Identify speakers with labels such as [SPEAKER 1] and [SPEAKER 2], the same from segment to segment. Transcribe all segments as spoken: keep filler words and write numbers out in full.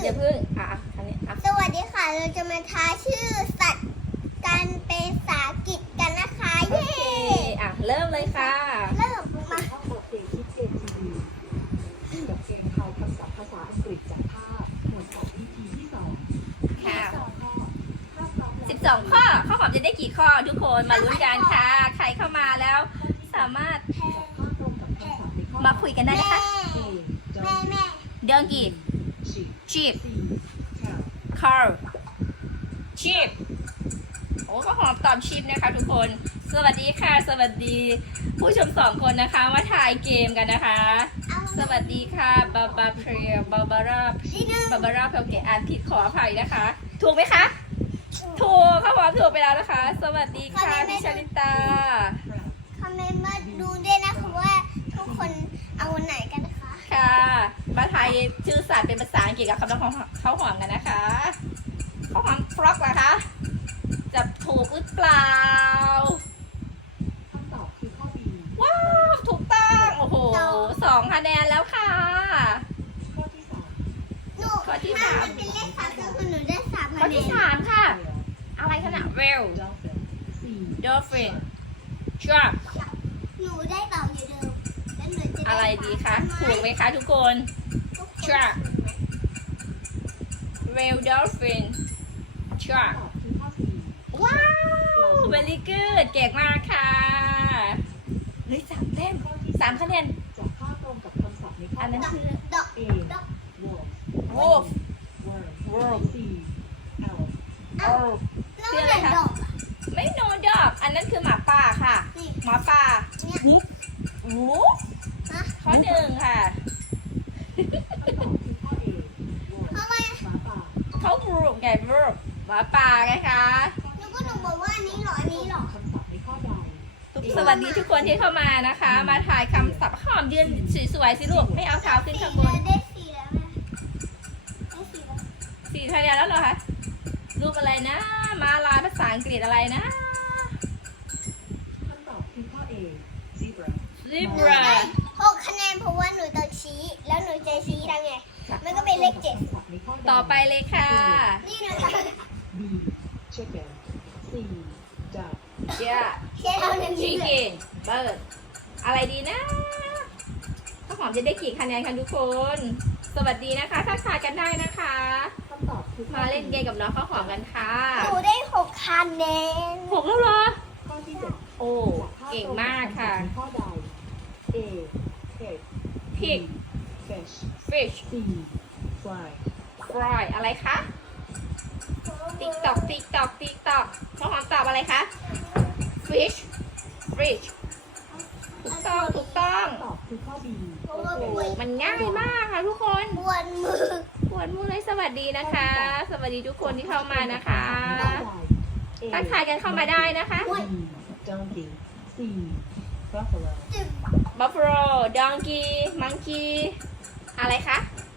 [SPEAKER 1] อย่าเพิ่งอ่ะอันนี้อ่ะ
[SPEAKER 2] สวัสดีค่ะเราจะมาทายชื่อสัตว์กันเป็นภาษาอังกฤษกันนะคะ
[SPEAKER 1] โอ
[SPEAKER 2] เย้
[SPEAKER 1] เคอ่ะเริ่มเลยค่ะ
[SPEAKER 2] เริ่มมา
[SPEAKER 3] เข้าโปรเกมที่เกมทีวีกับเกมทายคำศัพท์ภาษาอังกฤษจากภาพหมวดสองวิธีที่สอง
[SPEAKER 1] ค่ะ
[SPEAKER 3] สองข้อถ้าพร้อมแล้ว
[SPEAKER 1] สิบสองข้อข้าวหอมจะได้กี่ข้อทุกคนมาลุ้นกันค่ะ ใครเข้ามาแล้ว สามารถ
[SPEAKER 3] จากข้อตรงกับคำศัพท์ในข้อ
[SPEAKER 1] มาคุยกันได้
[SPEAKER 2] แม่
[SPEAKER 1] นะคะ
[SPEAKER 3] เอ
[SPEAKER 2] แม่แม่
[SPEAKER 1] donkey
[SPEAKER 3] ชี
[SPEAKER 1] sheep
[SPEAKER 3] สี่ค่ะ
[SPEAKER 1] car sheep โอ้ข้าวหอมตอบ sheep นะคะทุกคน สวัสดีค่ะ สวัสดี ผู้ชมสองคนนะคะมาถ่ายเกมกันนะคะ
[SPEAKER 2] เอา
[SPEAKER 1] สวัสดีค่ะบาบาเพรียบาบาร่า
[SPEAKER 2] ที่หนึ่ง
[SPEAKER 1] บาบาร่าเพลเกอ่านผิดขออภัยนะคะ ถูกไหมคะ ถูกข้าวหอมถูกไปแล้วนะคะ สวัสดีค่ะพี่ชลิตา
[SPEAKER 2] คอมเมนต์มาดูด้วยนะคะว่าทุกคนเอาวันไหนกันนะคะ
[SPEAKER 1] ค่ะมาไทยชื่อสัตว์เป็นภาษาอังกฤษกับคำนองของข้าวหอมกันนะคะข้าวหอมฟรอกเหรอคะ จะถูกหรือเปล่า
[SPEAKER 3] คำตอบคือข้อ B
[SPEAKER 1] ว้าวถูกต้องโอ้โหสองคะแนนแล้วค่ะ
[SPEAKER 3] ข้อที่สาม
[SPEAKER 2] หนู
[SPEAKER 1] ข้อที่
[SPEAKER 2] ถ้า
[SPEAKER 1] สาม
[SPEAKER 2] มันเป็นเลขสามก็คือหนูได้สาม
[SPEAKER 1] ข้อ
[SPEAKER 2] คะแน
[SPEAKER 1] ที่
[SPEAKER 2] น
[SPEAKER 1] สามค่ะ อะไรขนาด whale
[SPEAKER 3] dolphin สี่
[SPEAKER 1] dolphin shark
[SPEAKER 2] หนูได้เต่าอยู่เดิมแล้วหนูจะ
[SPEAKER 1] อะไรดีคะถูกไหมคะทุกคน shark whale dolphin
[SPEAKER 3] ค
[SPEAKER 1] shark
[SPEAKER 3] ำตอบคือข้อสี่
[SPEAKER 1] ว้าว very good เก่งมากค่ะเฮ้ยสามแต้ม
[SPEAKER 3] ข้อที่
[SPEAKER 1] สามคะแนน
[SPEAKER 3] จากข้อตรงกับคำศัพท์ในข้อ
[SPEAKER 1] อันนั้นคือ
[SPEAKER 2] ดอก
[SPEAKER 3] A
[SPEAKER 2] ดอก
[SPEAKER 3] wolf
[SPEAKER 1] wolf
[SPEAKER 3] worm
[SPEAKER 1] Worm
[SPEAKER 3] C elf
[SPEAKER 1] โอ้
[SPEAKER 2] แล้ว
[SPEAKER 1] คือ
[SPEAKER 2] มัน
[SPEAKER 1] อะไร
[SPEAKER 2] เหมือน
[SPEAKER 1] คะ
[SPEAKER 2] ดอกอะ
[SPEAKER 1] ไม่โนดอกอันนั้นคือหมาป่าค่ะ
[SPEAKER 2] นี่
[SPEAKER 1] หมาป่า
[SPEAKER 2] เนี่ย
[SPEAKER 1] มุกมุก
[SPEAKER 2] ฮะ
[SPEAKER 1] ข้อหนึ่งค่ะ
[SPEAKER 3] คำตอบคือข้อ A wolf
[SPEAKER 2] ทำไม
[SPEAKER 3] หมาป่า
[SPEAKER 1] เขาบรูกไงบรูกหมาป่าไงคะ
[SPEAKER 2] หนูก็หนูบอกว่าอันนี้เหรออันนี้เหรอ
[SPEAKER 3] คำศัพท์ในข้อใด
[SPEAKER 1] สวัสดีทุกคนที่เข้ามานะคะ มาถ่ายคำศัพท์หอมยืนสวยๆสิลูกไม่เอาเท้าขึ้นข้างบน
[SPEAKER 2] ได้สี่แล้วแม่ได้สี่แล้ว
[SPEAKER 1] สี่คะแนนแล้วเหรอคะรูปอะไรนะ มาลายภาษาอังกฤษอะไรนะ
[SPEAKER 3] คำตอบคือข้อ A zebra
[SPEAKER 1] ซิ
[SPEAKER 2] ห
[SPEAKER 1] บ
[SPEAKER 2] นู
[SPEAKER 1] รา
[SPEAKER 2] ได้หกคะแนนเพราะว่าหนูต้องชี้ แล้วหนูจะชี้ทำไง มันก็เป็นเลขเจ็ด
[SPEAKER 3] คำศัพท์ในข้อใด
[SPEAKER 1] ต่อไปเลยค่ะ
[SPEAKER 2] นี่นะคะ
[SPEAKER 3] B chicken C duck
[SPEAKER 1] เจ้า
[SPEAKER 2] เชียร์เราหนึ่ง
[SPEAKER 1] ชิ
[SPEAKER 2] ที
[SPEAKER 1] ค
[SPEAKER 2] เลย
[SPEAKER 1] เก้นเบิร์ดอะไรดีนะข้าวหอมจะได้กี่คะแนนคะทุกคน สวัสดีนะคะทักทายกันได้นะคะ
[SPEAKER 3] คำตอบคือข้อ
[SPEAKER 1] มาเล่นเกมกับน้องข้าวหอมกันค่ะ
[SPEAKER 2] หนูได้หกคะแนน
[SPEAKER 1] หกแล้วเหรอ
[SPEAKER 3] ข้อที่เจ็ด
[SPEAKER 1] โอ้เก่งมากค่ะ
[SPEAKER 3] ในข้อใด A pig
[SPEAKER 1] pig
[SPEAKER 3] B fish
[SPEAKER 1] fish
[SPEAKER 3] C fly
[SPEAKER 1] fry อะไรคะติ๊กตอกติ๊กตอกติ๊กตอกข้าวหอมตอบอะไรคะ fish fish ถูกต้องถูกต้อง
[SPEAKER 3] คำตอบคือข้อ B
[SPEAKER 2] เพราะว่า
[SPEAKER 1] โอ้
[SPEAKER 2] ป
[SPEAKER 1] โห
[SPEAKER 2] วด
[SPEAKER 1] มันง่ายมากค่ะทุกคน
[SPEAKER 2] ปวดมือ
[SPEAKER 1] ปวดมือเลยสวัสดีนะคะ สวัสดีทุกคนที่เข้ามานะคะ ทักทายกันเข้ามาได้นะคะ
[SPEAKER 3] B donkey C buffalo
[SPEAKER 2] จึก
[SPEAKER 1] buffalo donkey monkey อะไรคะ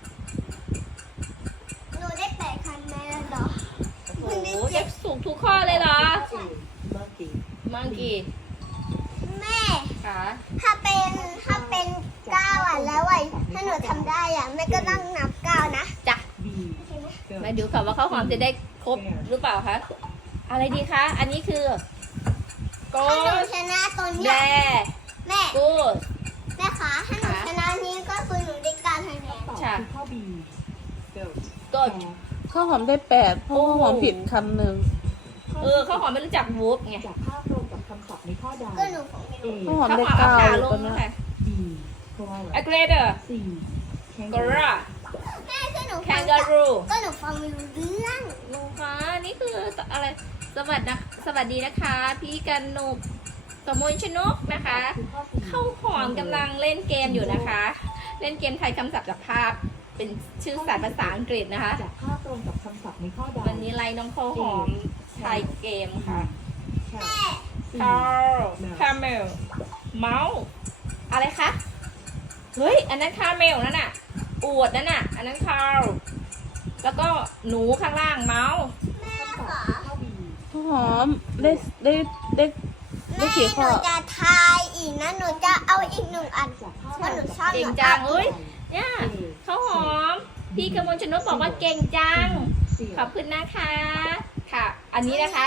[SPEAKER 2] หนูได้แปดคะแนนเหรอ
[SPEAKER 1] โอ้โหจะสูงทุกข้อเลยเหรอ
[SPEAKER 3] A monkey
[SPEAKER 1] monkey
[SPEAKER 2] แม่
[SPEAKER 1] ค่ะ
[SPEAKER 2] ถ้าเป็นถ้าเป็นเก้าอ่ะแล้วอ่ะถ้าหนูทำได้อ่ะแม่ก็ต้องนับเก้านะ
[SPEAKER 1] จ้ะ
[SPEAKER 3] B
[SPEAKER 2] โอเคไหม
[SPEAKER 3] goat
[SPEAKER 1] มาดูค่ะว่าข้าวหอมจะได้ครบหรือเปล่าคะ อะไรดีคะ อันนี้คือ
[SPEAKER 2] ถ้าหนู
[SPEAKER 1] goat
[SPEAKER 2] ชนะตัว
[SPEAKER 1] แบ
[SPEAKER 2] เนี้ย
[SPEAKER 1] ร์
[SPEAKER 2] แม่
[SPEAKER 1] goat
[SPEAKER 2] แม่คะถ้าหนูชนะนี้ก็คือหนูได้เก้าคะแนน
[SPEAKER 3] ตอบ
[SPEAKER 1] ค่ะ
[SPEAKER 3] คือข้อ B goat
[SPEAKER 1] goat
[SPEAKER 4] ข้าวหอมได้แปดเพราะว่าหอมผิดคำหนึ่ง
[SPEAKER 1] เออข้าวหอมไม่รู้จัก wolf ไง
[SPEAKER 3] จากภาพตรงกับคำศัพท์ในข้อใด
[SPEAKER 2] ก็หนูของไม่
[SPEAKER 3] A
[SPEAKER 2] รู้
[SPEAKER 4] ข้าวหอม
[SPEAKER 1] ข้าว
[SPEAKER 4] ได้
[SPEAKER 1] หอมเอา
[SPEAKER 4] เก้า
[SPEAKER 1] ขาล
[SPEAKER 4] ตอง นนี้
[SPEAKER 1] ค่ะ
[SPEAKER 3] B koala
[SPEAKER 1] alligator
[SPEAKER 3] C kangaroo
[SPEAKER 1] gorilla
[SPEAKER 2] แม่ก็หนูฟัง
[SPEAKER 1] kangaroo
[SPEAKER 2] ก็หนูฟังไม่รู้เรื่อง
[SPEAKER 1] ลุงคะนี่คืออะไร สวัสดีนะสวัสดีนะคะ พี่กันหนุกสมุนชนกนะคะ
[SPEAKER 3] คือข้อ C
[SPEAKER 1] เข้าหอมกำลังเล่นเกมอยู่นะคะ เล่นเกมไทยคำศัพท์จากภาพ เป็นชื่อสัตว์ภาษาอังกฤษนะคะ
[SPEAKER 3] จากภาพตรงกับคำศัพท์ในข้อใด
[SPEAKER 1] วันนี้ไล่น้องข้าวหอมไทยเกมค่ะ
[SPEAKER 3] cat C
[SPEAKER 1] cow camel mouse อะไรคะ เฮ้ย อันนั้น camel นั่นน่ะ อวดนั่นน่ะ อันนั้น cow แล้วก็หนูข้างล่าง mouse
[SPEAKER 2] แม่
[SPEAKER 3] ตอบ
[SPEAKER 2] ค่ะ
[SPEAKER 3] คือข้อ B
[SPEAKER 4] ข้าวหอมได้ได้ได้ ได้
[SPEAKER 2] แม่
[SPEAKER 4] กี่
[SPEAKER 2] ห
[SPEAKER 4] ข้
[SPEAKER 2] นู
[SPEAKER 4] อ
[SPEAKER 2] จะทายอีกนะหนูจะเอาอีกหนึ่งอัน
[SPEAKER 3] จากภาพ
[SPEAKER 2] ว่าหนูชอบ
[SPEAKER 1] เก่งจังเอ้ย เนี่ย
[SPEAKER 3] A
[SPEAKER 1] ข้าวหอม
[SPEAKER 3] B
[SPEAKER 1] พี่กมลชนกบอกว่าเก่งจัง ขอบคุณนะคะ ค่ะ อันนี้นะคะ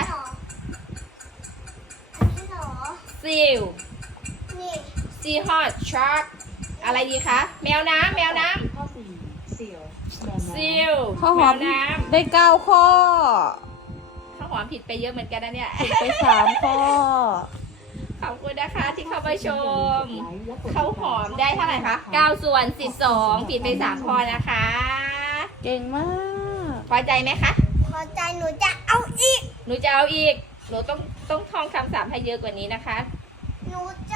[SPEAKER 2] อันนี้เหรอ
[SPEAKER 1] ซิล
[SPEAKER 2] นี่
[SPEAKER 1] ซีฮอตชาร์กอะไรดีคะ แมวน้ำแมวน้
[SPEAKER 3] ข้อสี่เสี่ยวแมว
[SPEAKER 1] ำ
[SPEAKER 3] น้ำ
[SPEAKER 1] ซิล
[SPEAKER 4] ข้าวห
[SPEAKER 1] แม
[SPEAKER 4] อ
[SPEAKER 1] ว
[SPEAKER 4] ม
[SPEAKER 1] น้
[SPEAKER 4] ได้เก้าข้อ
[SPEAKER 1] ำข้าวหอมผิดไปเยอะเหมือนกันนะเนี่ย
[SPEAKER 4] ไปสามข้อ
[SPEAKER 1] ขอบคุณนะคะที่เข้ามาชม ข้าวหอมได้เท่าไหร่คะเก้าส่วนสิบสองผิดไปสามข้อนะคะ
[SPEAKER 4] เก่งมาก
[SPEAKER 1] พอใจไหมคะ
[SPEAKER 2] พอใจหนูจะเอาอีก
[SPEAKER 1] หนูจะเอาอีก หนูต้องต้องท่องคำศัพท์ให้เยอะกว่านี้นะคะ
[SPEAKER 2] หนู